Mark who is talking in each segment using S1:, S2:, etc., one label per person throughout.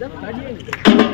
S1: Давай.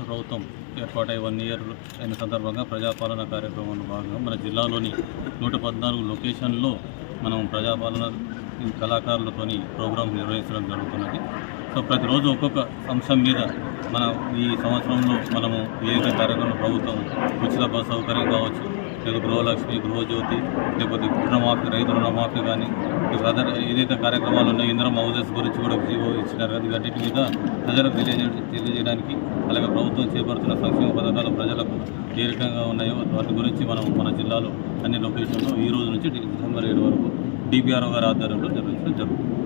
S1: రాష్ట్ర ప్రభుత్వం ఏర్పాటై వన్ ఇయర్ అయిన సందర్భంగా ప్రజాపాలన కార్యక్రమంలో భాగంగా మన జిల్లాలోని నూట పద్నాలుగు లొకేషన్లో మనం ప్రజాపాలన కళాకారులతోని ప్రోగ్రాం నిర్వహించడం జరుగుతున్నది. సో ప్రతిరోజు ఒక్కొక్క అంశం మీద మన ఈ సంవత్సరంలో మనము ఏదైతే కార్యక్రమం ప్రభుత్వం ఉచిత బస్ సౌకర్యం కావచ్చు లేదా గృహలక్ష్మి గృహజ్యోతి లేకపోతే రుణమాఫీ రైతు రుణమాఫీ కానీ ప్రధాన ఏదైతే కార్యక్రమాలు ఉన్నాయో ఇందిరం హౌసెస్ గురించి కూడా జీవో ఇచ్చినారు. కదా వీటి మీద ప్రజలకు తెలియజే తెలియజేయడానికి అలాగే ప్రభుత్వం చేపడుతున్న సంక్షేమ పథకాలు ప్రజలకు ఏ రకంగా ఉన్నాయో వాటి గురించి మనం మన జిల్లాలో అన్ని లొకేషన్లో ఈ రోజు నుంచి డిసెంబర్ ఏడు వరకు డిపిఆర్ఓ గారి ఆధ్వర్యంలో నిర్వహించడం జరుగుతుంది.